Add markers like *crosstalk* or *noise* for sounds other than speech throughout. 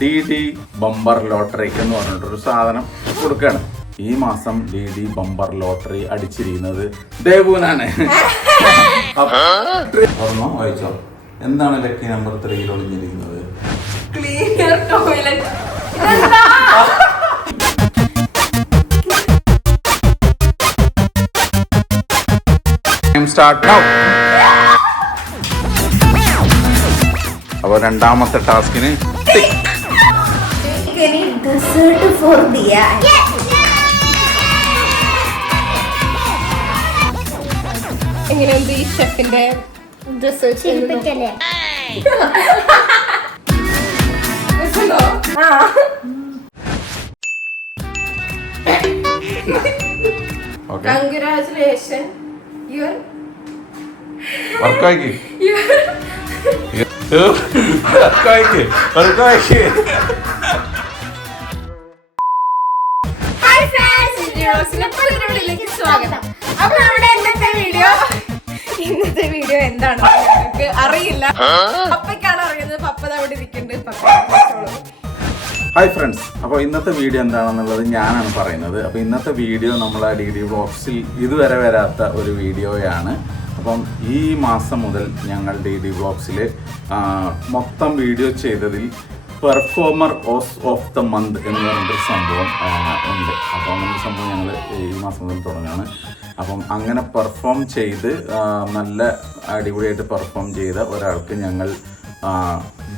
D D bumper lottery എന്ന് പറഞ്ഞിട്ടൊരു സാധനം കൊടുക്കുകയാണ് ഈ മാസം ഡി ഡി ബമ്പർ ലോട്ടറി അടിച്ചിരിക്കുന്നത് ദേവൂനാണ്. *laughs* ഓർമ്മ വായിച്ചോ. എന്താണ് ലക്കി നമ്പർ ത്രീയിൽ ഒളിഞ്ഞിരിക്കുന്നത്? ക്ലീനർ ടോയ്ലറ്റ് സ്റ്റാർട്ട് അപ്പോൾ രണ്ടാമത്തെ ടാസ്കിന് Dessert for Dia? എങ്ങനെയുണ്ട് ഈ ഷെഫിന്റെ ആ. ഓക്കെ കൺഗ്രാചുലേഷൻ യുവർ വർക്കാക്കി വർക്കാക്കി വർക്കാക്കി സ്വാഗതം. അപ്പൊ നമ്മുടെ ഇന്നത്തെ വീഡിയോ? ഇന്നത്തെ വീഡിയോ എന്താണ് നിങ്ങൾക്ക് അറിയില്ല. പപ്പയ്ക്കാണ് അറിയുന്നത്. പപ്പ അവിടെ ഇരിക്കുന്നുണ്ട്. പപ്പ. ഹായ് ഫ്രണ്ട്സ് അപ്പോൾ ഇന്നത്തെ വീഡിയോ എന്താണെന്നുള്ളത് ഞാനാണ് പറയുന്നത്. അപ്പോൾ ഇന്നത്തെ വീഡിയോ നമ്മളെ ഡി ഡി ബ്ലോഗ്സിൽ ഇതുവരെ വരാത്ത ഒരു വീഡിയോയാണ്. അപ്പം ഈ മാസം മുതൽ ഞങ്ങൾ ഡി ഡി ബ്ലോഗ്സിൽ മൊത്തം വീഡിയോ ചെയ്തതിൽ performer of of the month എന്ന് പറഞ്ഞൊരു സംഭവം ഉണ്ട്. അപ്പോൾ അങ്ങനെ ഒരു സംഭവം ഞങ്ങൾ ഈ മാസം മുതൽ തുടങ്ങുകയാണ്. അപ്പം അങ്ങനെ പെർഫോം ചെയ്ത് നല്ല അടിപൊളിയായിട്ട് പെർഫോം ചെയ്ത ഒരാൾക്ക് ഞങ്ങൾ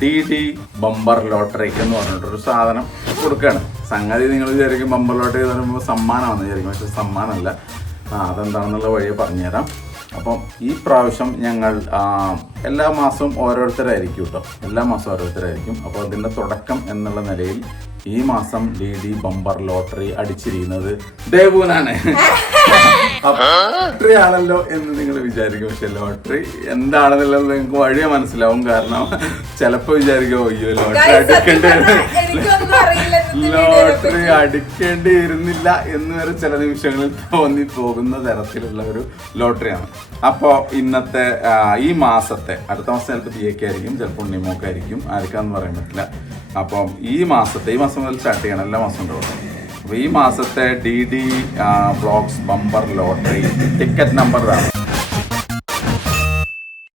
ഡി ഡി ബമ്പർ ലോട്ടറി എന്ന് പറഞ്ഞിട്ടൊരു സാധനം കൊടുക്കുകയാണ്. സംഗതി നിങ്ങൾ വിചാരിക്കും ബമ്പർ ലോട്ടറി എന്ന് പറയുമ്പോൾ സമ്മാനമാണെന്ന് വിചാരിക്കും പക്ഷെ സമ്മാനമല്ല. അതെന്താണെന്നുള്ള വഴിയെ പറഞ്ഞുതരാം. അപ്പം ഈ പ്രാവശ്യം ഞങ്ങൾ എല്ലാ മാസവും ഓരോരുത്തരായിരിക്കും കേട്ടോ. എല്ലാ മാസവും ഓരോരുത്തരായിരിക്കും. അപ്പോൾ അതിന്റെ തുടക്കം എന്നുള്ള നിലയിൽ ഈ മാസം ഡി ഡി ബമ്പർ ലോട്ടറി അടിച്ചിരിക്കുന്നത് ദേവൂനാണ്. ലോട്ടറി ആണല്ലോ എന്ന് നിങ്ങൾ വിചാരിക്കും. പക്ഷെ ലോട്ടറി എന്താണെന്നുള്ളത് നിങ്ങൾക്ക് വഴിയെ മനസ്സിലാവും. കാരണം ചിലപ്പോ വിചാരിക്കും അയ്യോ ലോട്ടറി അടിക്കേണ്ടി ലോട്ടറി അടിക്കേണ്ടി ഇരുന്നില്ല എന്ന് വരെ ചില നിമിഷങ്ങളിൽ തോന്നി പോകുന്ന തരത്തിലുള്ള ഒരു ലോട്ടറിയാണ്. അപ്പോൾ ഇന്നത്തെ ഈ മാസത്തെ അടുത്ത മാസം ചിലപ്പോൾ തീയൊക്കെ ആയിരിക്കും ചിലപ്പോൾ ഉണ്ണിമോക്കായിരിക്കും ആർക്കാന്ന് പറയാൻ പറ്റില്ല. അപ്പം ഈ മാസത്തെ ഈ മാസം മുതൽ സ്റ്റാർട്ട് ചെയ്യണം എല്ലാ മാസവും ഉണ്ടാവും. അപ്പോൾ ഈ മാസത്തെ D D vlogs bumper lottery ticket number ഇതാണ്.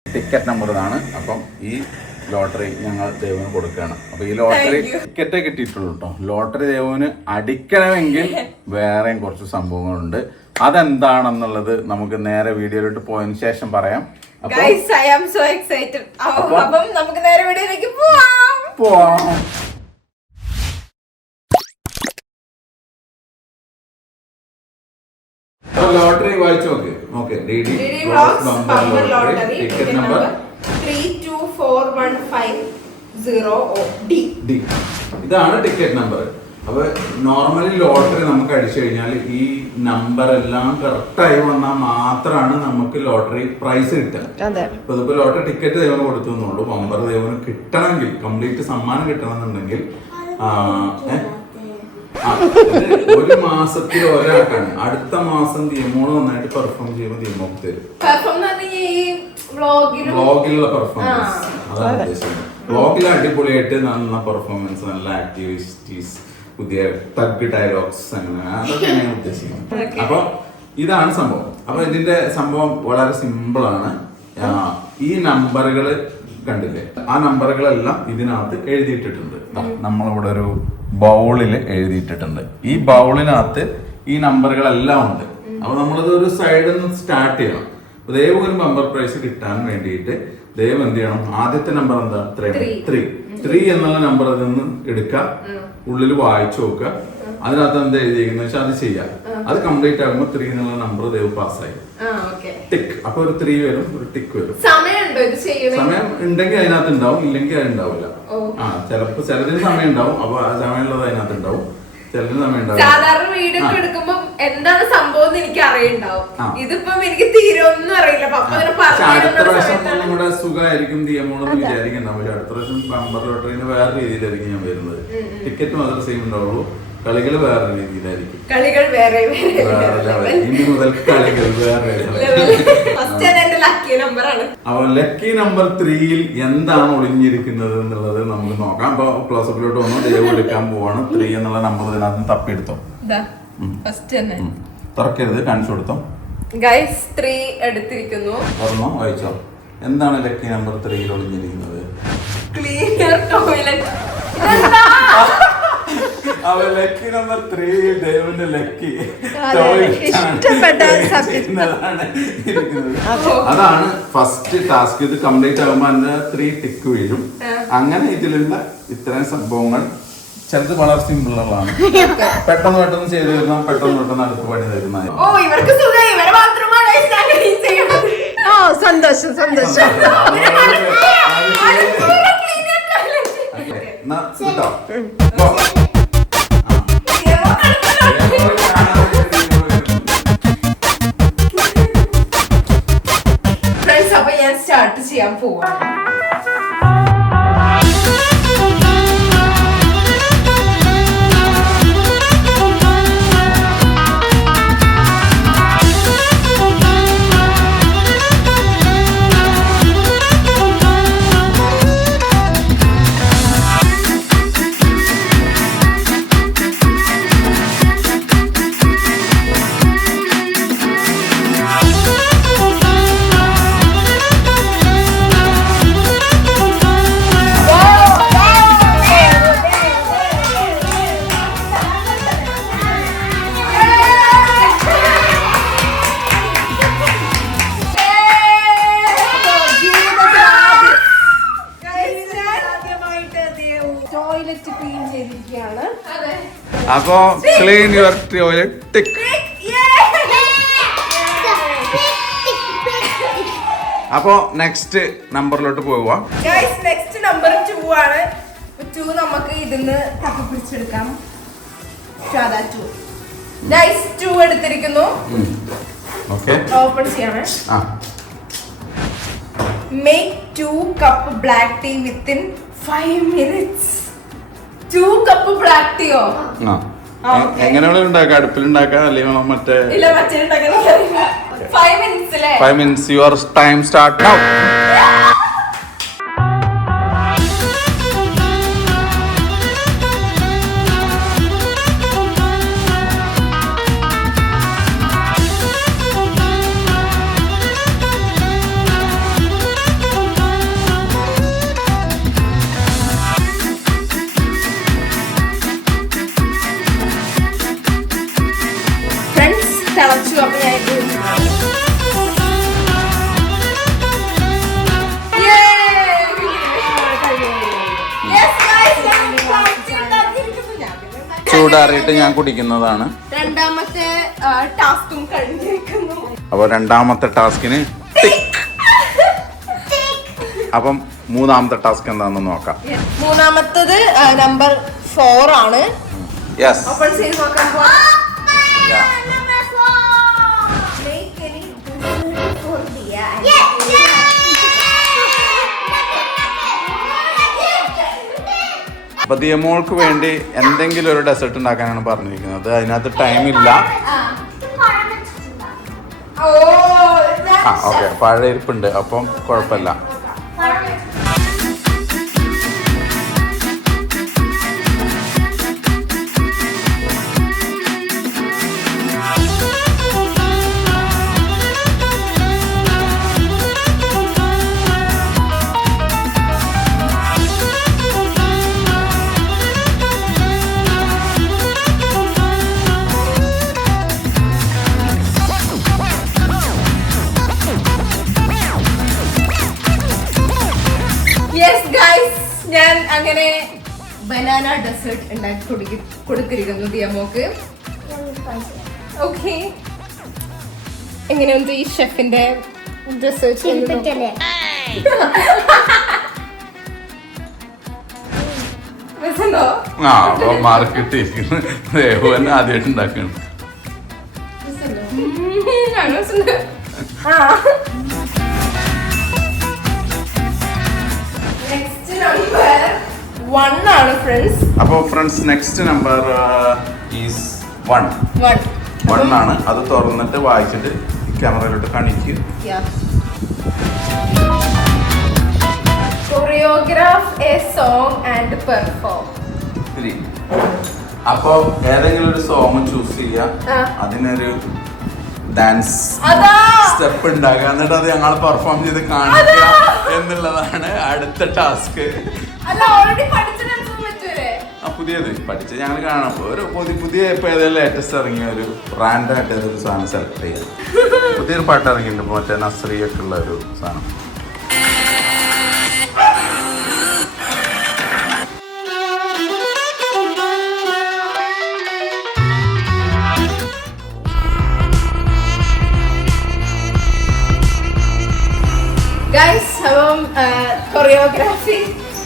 ടിക്കറ്റ് നമ്പർ ഇതാണ്. അപ്പം ഈ ലോട്ടറി ഞങ്ങൾ ദേവന് കൊടുക്കുകയാണ്. അപ്പോൾ ഈ ലോട്ടറി. ടിക്കറ്റേ കിട്ടിയിട്ടുള്ളൂ കേട്ടോ. ലോട്ടറി ദേവന് അടിക്കണമെങ്കിൽ വേറെയും കുറച്ച് സംഭവങ്ങളുണ്ട്. അതെന്താണെന്നുള്ളത് നമുക്ക് നേരെ വീഡിയോയിലോട്ട് പോയതിന് ശേഷം പറയാം. സോ എക്സൈറ്റഡ് അപ്പം നമുക്ക് നേരെ വീഡിയോയിലേക്ക് പോവാം. പോവാം ലോട്ടറി വായിച്ചു നോക്ക്. Okay D D bumper lottery ticket number. Three two four one five zero D. D. ഇതാണ് ടിക്കറ്റ് നമ്പർ. അപ്പൊ നോർമലി ലോട്ടറി നമുക്ക് അടിച്ചു കഴിഞ്ഞാൽ ഈ നമ്പർ എല്ലാം കറക്റ്റായി വന്നാൽ മാത്രമാണ് നമുക്ക് ലോട്ടറി പ്രൈസ് കിട്ടുക. അതെ. ഇപ്പൊ ഇതിപ്പോ ലോട്ടറി ടിക്കറ്റ് ദൈവം കൊടുത്തു എന്നുള്ളൂ ബമ്പർ ദൈവം കിട്ടണമെങ്കിൽ കംപ്ലീറ്റ് സമ്മാനം കിട്ടണമെന്നുണ്ടെങ്കിൽ ഒരു മാസത്തിൽ ഒരാൾക്കാണ്. അടുത്ത മാസം തീമോൾ നന്നായിട്ട് പെർഫോം ചെയ്യുമ്പോൾ തീമോക്ക് തരും. പെർഫോം ഈ വ്ളോഗിലും ബ്ലോഗിലുള്ള പെർഫോമൻസ് അതാണ് ഉദ്ദേശിക്കുന്നത് ബ്ലോഗിൽ അടിപൊളിയായിട്ട് നല്ല പെർഫോമൻസ് നല്ല ആക്ടിവിറ്റീസ് പുതിയ തഗ് ഡയലോഗ്സ് അങ്ങനെ അതൊക്കെ ഞാൻ ഉദ്ദേശിക്കുന്നത്. അപ്പൊ ഇതാണ് സംഭവം. അപ്പൊ ഇതിന്റെ സംഭവം വളരെ സിമ്പിൾ ആണ്. ഈ നമ്പറുകൾ കണ്ടില്ലേ? ആ നമ്പറുകളെല്ലാം ഇതിനകത്ത് എഴുതിയിട്ടിട്ടുണ്ട്. നമ്മളിവിടെ ഒരു ബൗളിൽ എഴുതിയിട്ടിട്ടുണ്ട്. ഈ ബൗളിനകത്ത് ഈ നമ്പറുകളെല്ലാം ഉണ്ട്. അപ്പൊ നമ്മളിത് ഒരു സൈഡിൽ നിന്ന് സ്റ്റാർട്ട് ചെയ്യണം. ദൈവം ഒരു ബമ്പർ പ്രൈസ് കിട്ടാൻ വേണ്ടിയിട്ട് ദൈവം എന്ത് ചെയ്യണം? ആദ്യത്തെ നമ്പർ എന്താ? Three. ത്രീ. ത്രീ എന്നുള്ള നമ്പർ അതിൽ നിന്ന് എടുക്കുക ഉള്ളിൽ വായിച്ചു നോക്കുക അതിനകത്ത് എന്താ എഴുതിയിരിക്കുന്നത് വെച്ചാൽ അത് ചെയ്യാം. അത് കംപ്ലീറ്റ് ആകുമ്പോൾ ത്രീ എന്നുള്ള നമ്പർ ദൈവം പാസ്സായി. ടിക്ക്. അപ്പൊ ഒരു ത്രീ വരും ഒരു ടിക്ക് വരും. സമയം ഉണ്ടെങ്കിൽ അതിനകത്ത് ഉണ്ടാവും ഇല്ലെങ്കിൽ അത് ഉണ്ടാവില്ല. ആ ചിലപ്പോ ചിലതിന് സമയം ഉണ്ടാവും അപ്പൊ ആ സമയമുള്ളത് അതിനകത്ത് ഉണ്ടാവും. സാധാരണ വീഡിയോ ഒക്കെ ആ. എടുക്കുമ്പോ എന്താണ് സംഭവം എന്ന് എനിക്ക് അറിയണ്ടാവും. ഇതിപ്പം എനിക്ക് തീരൊന്നും അറിയില്ല. പപ്പ അങ്ങനെ പക്ഷെ അടുത്ത പ്രാവശ്യം സമയത്താണ് നമ്മുടെ സുഖമായിരിക്കും തീയമോളെന്ന് വിചാരിക്കണ്ട. പക്ഷെ അടുത്ത പ്രാവശ്യം ബമ്പർ ലോട്ടറിന് വേറെ രീതിയിലായിരിക്കും ഞാൻ വരുന്നത്. ടിക്കറ്റ് മാത്രമേ സെയിം ഉണ്ടാവുള്ളൂ. കളികൾ വേറെ രീതിയിലായിരിക്കും. കളികൾ വേറെ ഇനി മുതൽ കളികൾ വേറെ ലക്കി നമ്പർ ആണ്. അപ്പൊ ലക്കി നമ്പർ ത്രീയിൽ എന്താണ് ഒളിഞ്ഞിരിക്കുന്നത് എന്നുള്ളത് നമുക്ക് നോക്കാം. അപ്പൊ ക്ലോസപ്പിലോട്ട് വന്നു. ദൈവം എടുക്കാൻ പോവാണ്. ത്രീ എന്നുള്ള നമ്പർ ഇതിനകത്ത് തപ്പിയെടുത്തോ. തുറക്കരുത്. കാണിച്ചു കൊടുത്തോ. ഗൈസ് ത്രീ എടുത്തിരിക്കുന്നു. തുറന്നോ? വായിച്ചോ. എന്താണ് ലക്കി നമ്പർ ത്രീയിൽ ഒളിഞ്ഞിരിക്കുന്നത്? ക്ലീനർ ടോയ്ലറ്റ് *laughs* അവ ലക്കി നമ്പർ ത്രീ ദേവന്റെ ലക്കി ഇഷ്ടപ്പെട്ട. അതാണ് ഫസ്റ്റ് ടാസ്ക് ഇത് കംപ്ലീറ്റ് ആകുമ്പോൾ അതിന്റെ ത്രീ ടിക്ക് വീഴും അങ്ങനെ ഇതിലുള്ള ഇത്തരം സംഭവങ്ങൾ ചിലത് വളരെ സിമ്പിളുകളാണ് പെട്ടെന്ന് പെട്ടെന്ന് ചെയ്ത് തരുന്ന പെട്ടെന്ന് പെട്ടെന്ന് അടുത്ത പണി തരുന്ന ഓ ഇവർക്ക് സുഖം ഇവരെ മാത്രമാണ് ചെയ്യുന്നത് ഓ സന്തോഷം സന്തോഷം കേട്ടോ. ഫ്രണ്ട്സ് അപ്പൊ ഞാൻ സ്റ്റാർട്ട് ചെയ്യാൻ പോവാണ് ചെയ്തിരിക്കുകയാണ് അപ്പോ ക്ലീൻ യുവർ ടോയ്ലറ്റ് അപ്പോ നെക്സ്റ്റ് നമ്പറിലോട്ട് പോവുക ഗൈസ് നെക്സ്റ്റ് നമ്പർ ടു ആണ്. ടു നമുക്ക് ഇതിന്ന് തപ്പി പിടിച്ചെടുക്കാം സാധാ ടു ഗൈസ് ടു എടുത്തിരിക്കുന്നു ഓക്കെ ഓപ്പൺ ചെയ്യാണ്. ആ. Make two cup black tea within five minutes two cup black ടീയോ ആ. എങ്ങനെയുള്ള ഉണ്ടാക്കാം അടുപ്പിലുണ്ടാക്കാം അല്ലെങ്കിൽ മറ്റേ ഇല്ല മറ്റേ five minutes minutes your time start now ചൂടാറിയിട്ട് ഞാൻ കുടിക്കുന്നതാണ്. രണ്ടാമത്തെ ടാസ്കും കഴിഞ്ഞിരിക്കുന്നു. അപ്പോൾ രണ്ടാമത്തെ ടാസ്കിന് അപ്പം മൂന്നാമത്തെ ടാസ്ക് എന്താണെന്ന് നോക്കാം. മൂന്നാമത്തത് നമ്പർ ഫോർ ആണ്. യെസ്. ഓപ്പൺ ചെയ്ത് നോക്കാൻ പോവാം അപ്പൊ ദിയമോൾക്ക് വേണ്ടി എന്തെങ്കിലും ഒരു ഡെസേർട്ട് ഉണ്ടാക്കാനാണ് പറഞ്ഞിരിക്കുന്നത്. അതിനകത്ത് ടൈം ഇല്ല. ആ ഓക്കെ പഴയ ഇരിപ്പുണ്ട് അപ്പം കുഴപ്പമില്ല. കൊടുക്കി കൊടുത്തിരിക്കുന്നു ദിയമോക്ക് ഓക്കെ എങ്ങനെയുണ്ട് ഈ ഷെഫിന്റെ ഡ്രസ് *laughs* ആദ്യമായിട്ട് ഉണ്ടാക്കണം. നെക്സ്റ്റ് നമ്പർ വൺ ആണ് ഫ്രണ്ട്സ് അപ്പോൾ friends next number is one one one ആണ്. അത് തുറന്നിട്ട് വായിച്ചിട്ട് ക്യാമറയിലോട്ട് കാണിക്കും. Choreograph a song and perform three അപ്പോൾ ഏതെങ്കിലും ഒരു സോങ് ചൂസ് ചെയ്യുക. അതിനൊരു ഡാൻസ് സ്റ്റെപ്പ് ഉണ്ടാക്കുക എന്നിട്ട് അത് ഞങ്ങൾ പെർഫോം ചെയ്ത് കാണിക്കുക എന്നുള്ളതാണ് അടുത്ത ടാസ്ക് പുതിയത്. പഠിച്ച് ഞങ്ങൾ കാണാം ഒരു പുതിയ പുതിയ ഇപ്പൊ ഏതെങ്കിലും ലേറ്റസ്റ്റ് ഇറങ്ങിയ ഒരു ബ്രാൻഡായിട്ട് ഏതൊരു സാധനം സെലക്ട് ചെയ്യാം പുതിയൊരു പാട്ട് ഇറങ്ങിയിട്ടുണ്ട്. മറ്റേ നസ്രീ നസ്രിയൊക്കെ ഉള്ള ഒരു സാധനം. ഗൈസ് അപ്പം കൊറിയോഗ്രാഫി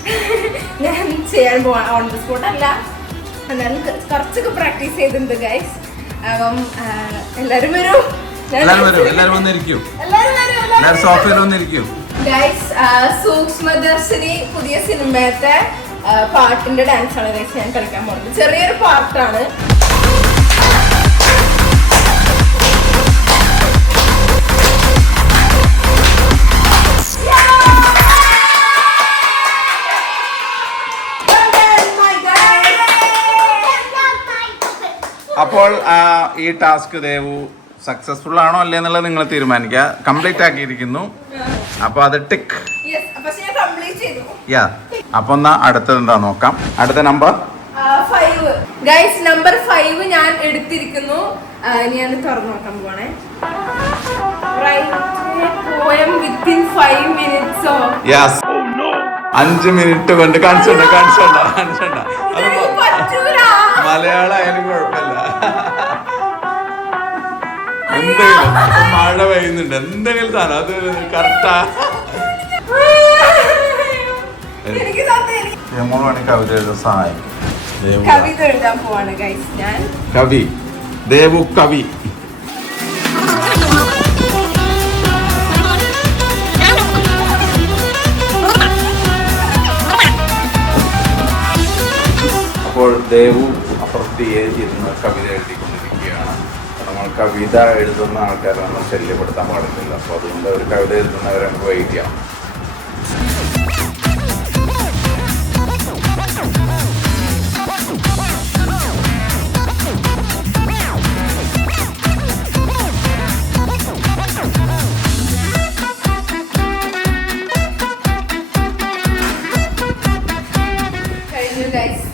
*laughs* ഞാൻ ചെയ്യാൻ പോവാ ഓൺ ദ സ്പോട്ട് അല്ല. എന്നാലും കുറച്ചൊക്കെ പ്രാക്ടീസ് ചെയ്തിട്ടുണ്ട് ഗൈസ് അപ്പം എല്ലാവരും എല്ലാരും വരൂ. ഗൈസ് സൂക്ഷ്മദർശിനി പുതിയ സിനിമയത്തെ പാട്ടിന്റെ ഡാൻസ് ആണ് ഗൈസ് ഞാൻ കളിക്കാൻ പോകുന്നത്. ചെറിയൊരു പാർട്ടാണ് അപ്പോൾ ഈ ടാസ്ക് ദേവു സക്സസ്ഫുൾ ആണോ അല്ലേ എന്നുള്ളത് നിങ്ങൾ തീരുമാനിക്കുക. കംപ്ലീറ്റ് ആക്കിയിരിക്കുന്നു. അപ്പോൾ അത് ടിക്ക്. യാ അപ്പൊ എന്നാ അടുത്തത് എന്താ നോക്കാം. അടുത്ത number five guys number five ഞാൻ എടുത്തിരിക്കുന്നു. ഇനി ഞാൻ തുറന്നു നോക്കാൻ പോണേ അഞ്ച് മിനിറ്റ് കൊണ്ട് കാണിച്ചോണ്ട കാണിച്ചോണ്ട കാണിച്ചോണ്ട. അത് മലയാളം ആയാലും കുഴപ്പമില്ല. എന്തെങ്കിലും മഴ പെയ്യുന്നുണ്ട്. എന്തെങ്കിലും സാധനം അത് കറക്റ്റാ കവിത എഴുതാൻ സഹായിക്കും. ദേവു. കവിത എഴുതാൻ പോവാണ് ഗൈസ് ഞാൻ കവി. ദേവു കവി. അപ്പോൾ ദേവു അപ്പുറത്ത് ഇരുന്ന് കവിത എഴുതിക്കൊണ്ടിരിക്കുകയാണ്. നമ്മൾ കവിത എഴുതുന്ന ആൾക്കാരെ നമ്മൾ ശല്യപ്പെടുത്താൻ പാടില്ല അപ്പോൾ അതുകൊണ്ട് ഒരു കവിത എഴുതുന്നവരെ നമുക്ക് വെയിറ്റ് ചെയ്യാം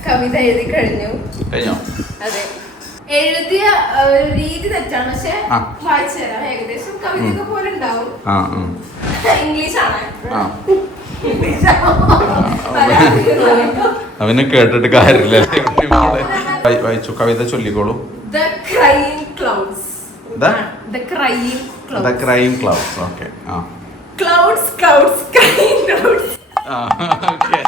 കവിത എഴുതി കഴിഞ്ഞു. കഴിഞ്ഞോ? അതെ. എഴുതിയ രീതി തെറ്റാണ്. പക്ഷെ. വായിച്ചു തരാം. ഏകദേശം കവിതയൊക്കെ പോലെ ഉണ്ടാവും. ഇംഗ്ലീഷ് ആണ് ആ. അവനെ കേട്ടിട്ട് കാര്യമില്ല. വായി- വായിച്ചു. കവിത ചൊല്ലിക്കോളൂ. The crime clouds the crime clouds the. Crime clouds okay ആ. Clouds crime clouds. ആ okay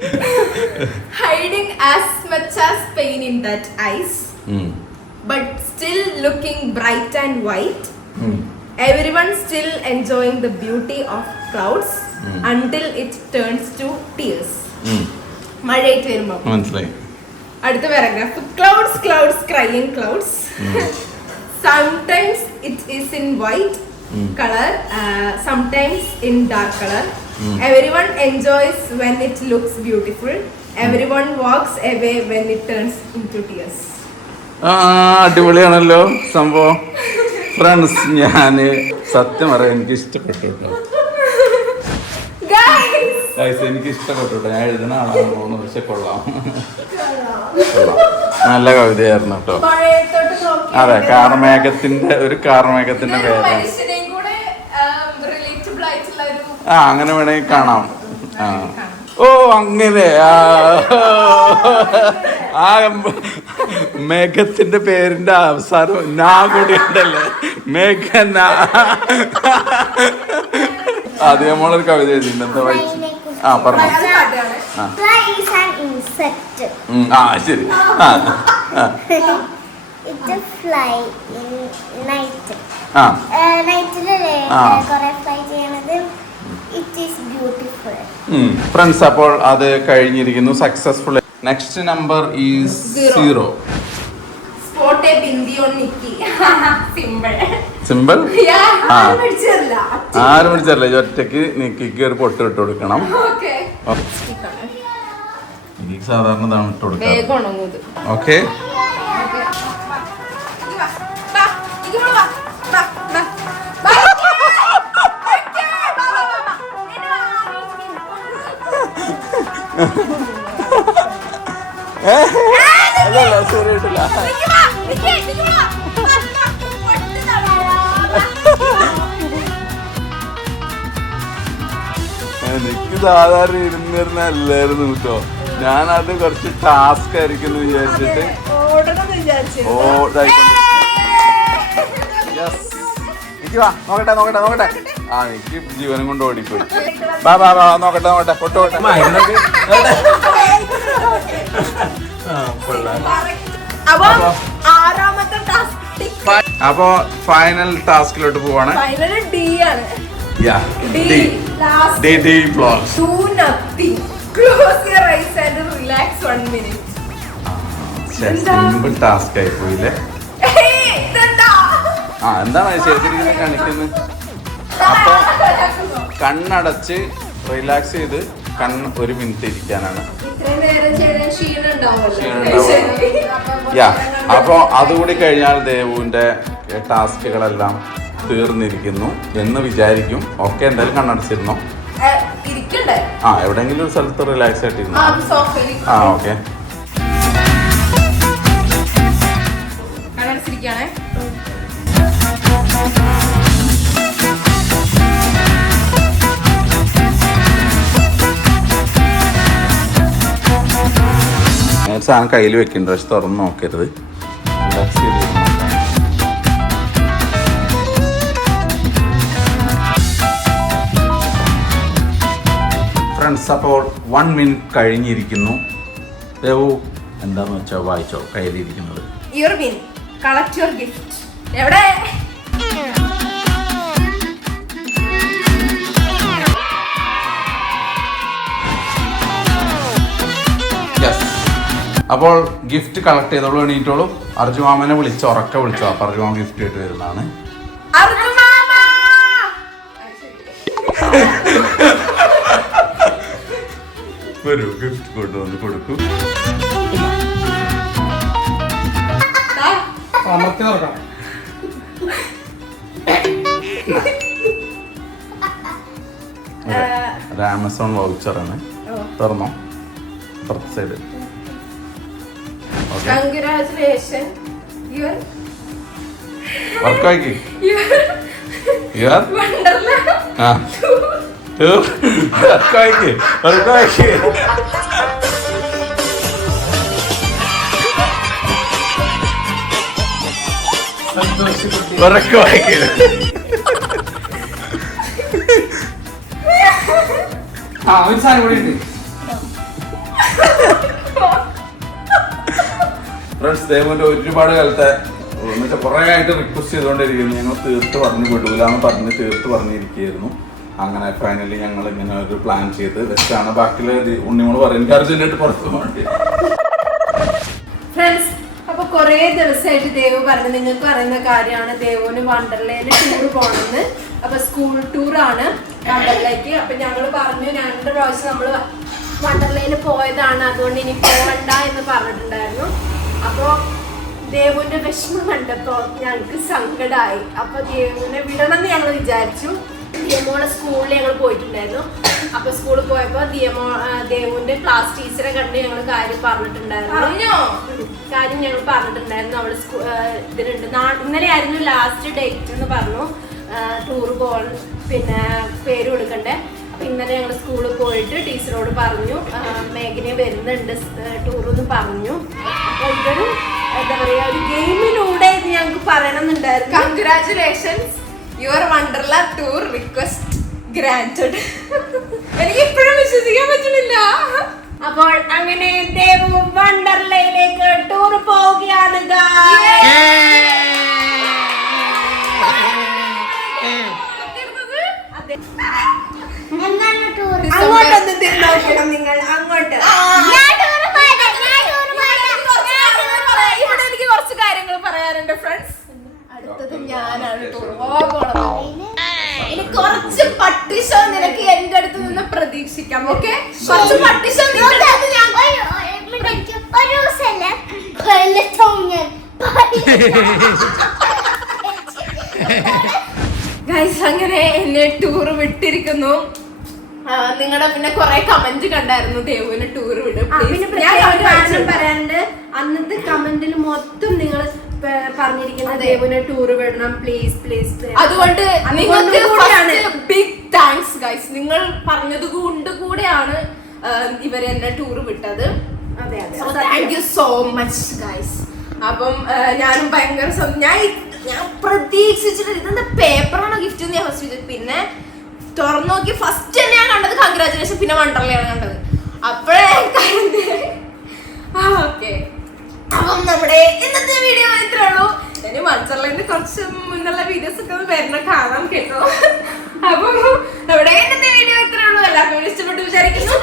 Hiding as much as pain in that eyes, but still looking bright and white. Everyone still enjoying the beauty of clouds Mm. until it turns to tears. മഴയായിട്ട് വരുമ്പോൾ മനസ്സിലായി അടുത്ത paragraph clouds clouds crying clouds sometimes it is in white Mm. Colour sometimes in dark colour every one enjoys when it looks beautiful every one walks away when it turns into tears ആ അടിപൊളിയാണല്ലോ സംഭവം. Friends ഞാൻ സത്യം പറയാം എനിക്ക് ഇഷ്ടപ്പെട്ടു കേട്ടോ എനിക്ക് ഇഷ്ടപ്പെട്ടു കേട്ടോ ഞാൻ എഴുതുന്ന ആളാണ് തോന്നുന്നു പക്ഷെ കൊള്ളാം. നല്ല കവിതയായിരുന്നു കേട്ടോ. അതെ കാർമേഘത്തിന്റെ ഒരു കാർമേഘത്തിന്റെ പേരാണ് മനുഷ്യനെയും കൂടെ റിലേറ്റബിൾ ആയിട്ടുള്ള ഒരു ആ അങ്ങനെ വേണമെങ്കിൽ കാണാം. ആ. ഓ അങ്ങനെ. ആ. മേഘത്തിന്റെ പേരിന്റെ അവസാനം നാ കൂടി ഉണ്ടല്ലേ മേഘ നാ അത് നമ്മളൊരു കവിത എഴുതിയിട്ടുണ്ട് എന്താ വായിച്ചു ആ പറഞ്ഞു. ആ. ശരി. ആ. ആ, നൈറ്റിലല്ലേ. കുറെ ഫ്ലൈ ചെയ്യണത്. ഫ്രണ്ട്സ് അപ്പോൾ അത് കഴിഞ്ഞിരിക്കുന്നു. Successful next number is Zero. Zero simple *laughs* *laughs* ആരും പിടിച്ചല്ലേ ഒറ്റയ്ക്ക് നിക്കിക്ക് ഒരു പൊട്ട് ഇട്ട് കൊടുക്കണം. എനിക്ക് സാധാരണ ഇതാണ് ഇട്ട് ഓക്കെ അല്ലല്ല എനിക്ക് സാധാരണ ഇരുന്നിരുന്ന അല്ലായിരുന്നു കേട്ടോ. ഞാനത് കുറച്ച് ടാസ്ക് ആയിരിക്കും എന്ന് വിചാരിച്ചിട്ട് ഓ യെസ് എനിക്ക് വാ നോക്കട്ടെ നോക്കട്ടെ നോക്കട്ടെ. ആ എനിക്ക് ജീവനം കൊണ്ട് ഓടിപ്പോയി. ബാ ബാ ബാ നോക്കട്ടെ നോക്കട്ടെ പൊട്ടോട്ടെ അപ്പൊ ആറാമത്തെ ടാസ്ക് അപ്പോ ഫൈനൽ ടാസ്കിലോട്ട് പോവാണ്. സിമ്പിൾ ടാസ്ക് ആയി പോയില്ലേ ആ എന്താണ് ശരിക്കും കാണിക്കുന്നത്? അപ്പൊ കണ്ണടച്ച് റിലാക്സ് ചെയ്ത് കണ്ണ് ഒരു മിനിറ്റ് ഇരിക്കാനാണ്. യാ അപ്പോൾ അതുകൂടി കഴിഞ്ഞാൽ ദേവുവിന്റെ ടാസ്കുകളെല്ലാം തീർന്നിരിക്കുന്നു എന്ന് വിചാരിക്കും. ഓക്കെ എന്തായാലും കണ്ണടച്ചിരുന്നോ? ആ എവിടെങ്കിലും ഒരു സ്ഥലത്ത് റിലാക്സ് ആയിട്ടിരുന്നു? ആ ഓക്കെ സാധനം കയ്യിൽ വെക്കേണ്ട പക്ഷെ തുറന്ന് നോക്കരുത്. ഫ്രണ്ട്സ് അപ്പോൾ വൺ മിനിറ്റ് കഴിഞ്ഞിരിക്കുന്നു. ദേവു എന്താന്ന് വെച്ചാൽ വായിച്ചോ? കയ്യിലിരിക്കുന്നത്. Your win collect your gift എവിടെ? അപ്പോൾ ഗിഫ്റ്റ് കളക്ട് ചെയ്തോളൂ എണീറ്റോളൂ. അർജുമാമനെ വിളിച്ച് ഉറക്ക വിളിച്ചോ. അപ്പൊ അർജുമാമ ഗിഫ്റ്റ് ആയിട്ട് വരുന്നതാണ്. വരൂ ഗിഫ്റ്റ് കൊണ്ടുവന്ന് കൊടുക്കൂ. അമർത്തി. ഒരു ആമസോൺ വൗച്ചറാണ് തുറന്നോ പുറത്ത് സൈഡ് ഓക്കെ കൺഗ്രാറ്റുലേഷൻ യുവർ വർക്കാക്കി യുവർ യുവർ വണ്ടർലാൻഡ് ആ വർക്കാക്കി വർക്കാക്കി വർക്കാക്കി ആ ഒരു സാധനം കൂടി ഉണ്ട്. ഫ്രണ്ട്സ് ദേവന്റെ ഒരുപാട് കാലത്തെ എന്നുവെച്ചാൽ കുറേ ആയിട്ട് റിക്വസ്റ്റ് ചെയ്തുകൊണ്ടിരിക്കുന്നു. ഞങ്ങൾ തീർത്ത് പറഞ്ഞു വിടൂല എന്ന് പറഞ്ഞ് തീർത്ത് പറഞ്ഞിരിക്കുകയായിരുന്നു. അങ്ങനെ ഫൈനലി ഞങ്ങൾ ഇങ്ങനെ ഒരു പ്ലാൻ ചെയ്ത് വെച്ചാണ്. ബാക്കിയുള്ള ഉണ്ണിമോൾ പറയും എനിക്ക് അർജന്റായിട്ട് പുറത്ത് പോകേണ്ടി. ഫ്രണ്ട്സ് കൊറേ ദിവസമായിട്ട് ദേവ് പറഞ്ഞു നിങ്ങൾക്ക് പറയുന്ന കാര്യമാണ്. ദേവന് വണ്ടർലയിൽ ടൂർ പോണെന്ന് അപ്പൊ സ്കൂൾ ടൂർ ആണ് വണ്ടർലേക്ക്. അപ്പൊ ഞങ്ങൾ പറഞ്ഞു രണ്ട് പ്രാവശ്യം നമ്മൾ വണ്ടർലയിൽ പോയതാണ്. അതുകൊണ്ട് ഇനി പോകണ്ട എന്ന് പറഞ്ഞിട്ടുണ്ടായിരുന്നു. അപ്പൊ ദേവുവിന്റെ വിഷമം കണ്ടപ്പോ ഞങ്ങൾക്ക് സങ്കടമായി അപ്പൊ ദേവുവിനെ വിടണം എന്ന് ഞങ്ങൾ വിചാരിച്ചു. ദിയമോളെ സ്കൂളിൽ ഞങ്ങൾ പോയിട്ടുണ്ടായിരുന്നു. അപ്പൊ സ്കൂളിൽ പോയപ്പോ ദിയമോ ദേവന്റെ ദേവുവിന്റെ ക്ലാസ് ടീച്ചറെ കണ്ട് ഞങ്ങൾ കാര്യം പറഞ്ഞിട്ടുണ്ടായിരുന്നു. കാര്യം ഞങ്ങൾ പറഞ്ഞിട്ടുണ്ടായിരുന്നു. അവൾ സ്കൂ- ഇതിനുണ്ട് ഇന്നലെ ആയിരുന്നു ലാസ്റ്റ് ഡേറ്റ് എന്ന് പറഞ്ഞു. ടൂർ പോകാൻ പിന്നെ പേര് കൊടുക്കണ്ടേ? ഇന്നലെ ഞങ്ങൾ സ്കൂളിൽ പോയിട്ട് ടീച്ചറോട് പറഞ്ഞു മേഘനെ വരുന്നുണ്ട് ടൂറെന്ന് എന്ന് പറഞ്ഞു. അപ്പോൾ ഇതൊരു എന്താ പറയുക ഒരു ഗെയിമിലൂടെ ഇത് ഞങ്ങൾക്ക് പറയണമെന്നുണ്ടായിരുന്നു congratulations your Wonderla tour request grand എനിക്ക് ഇപ്പോഴും വിശ്വസിക്കാൻ പറ്റുന്നില്ല. അപ്പോൾ അങ്ങനെ ദേവു വണ്ടർലയിലേക്ക് ടൂർ പോവുകയാണ് എന്താണ് കാര്യങ്ങൾ tour നിങ്ങൾ അങ്ങോട്ട്. ഇവിടെ എനിക്ക് കുറച്ച് കാര്യങ്ങൾ പറയാനുണ്ട് ഫ്രണ്ട്സ് അടുത്തത് ഞാനാണ് ടൂർ പോകാൻ പോണത്. ഇനി കുറച്ച് പട്ടിഷോ നിനക്ക് എന്റെ അടുത്ത് നിന്ന് പ്രതീക്ഷിക്കാം ഓക്കെ കുറച്ച് പട്ടിഷോ ഗൈസ് അങ്ങനെ എന്നെ ടൂർ വിട്ടിരിക്കുന്നു. നിങ്ങളുടെ പിന്നെ കുറെ കമന്റ് കണ്ടായിരുന്നു ദേവുവിന് ടൂർ വിടും. പറയാനുണ്ട് അന്നത്തെ കമന്റിൽ മൊത്തം നിങ്ങൾ പറഞ്ഞിരിക്കുന്നത് ദേവുനെ ടൂർ വിടണം പ്ലീസ് പ്ലീസ് അതുകൊണ്ട് നിങ്ങൾക്ക്. ബിഗ് താങ്ക്സ് ഗൈസ് നിങ്ങൾ പറഞ്ഞത് കൊണ്ട് കൂടെയാണ് ഇവരെ എന്നെ ടൂർ വിട്ടത്. അതെ അതെ. So thank you so much guys അപ്പം ഞാനും ഭയങ്കര ഞാൻ ഞാൻ പ്രതീക്ഷിച്ചിട്ട് ഇതെന്താ പേപ്പറാണോ ഗിഫ്റ്റ് എന്ന് ഞാൻ ഫസ്റ്റ് പിന്നെ തുറന്നു നോക്കി ഫസ്റ്റ് തന്നെ ഞാൻ കണ്ടത്. കൺഗ്രാചുലേഷൻ പിന്നെ വണ്ടർലയാണ് കണ്ടത്. അപ്പോഴേ അപ്പം നമ്മുടെ ഇന്നത്തെ വീഡിയോ ഇത്രേ ഉള്ളൂ. ഇനി വണ്ടർലൈന്റെ കുറച്ച് മുന്നുള്ള വീഡിയോസ് ഒക്കെ ഒന്ന് വരണം കാണാൻ കേട്ടോ. അപ്പം നമ്മുടെ ഇന്നത്തെ വീഡിയോ ഇത്രേ ഉള്ളൂ. എല്ലാവർക്കും ഇഷ്ടപ്പെട്ടു വിചാരിക്കുന്നു.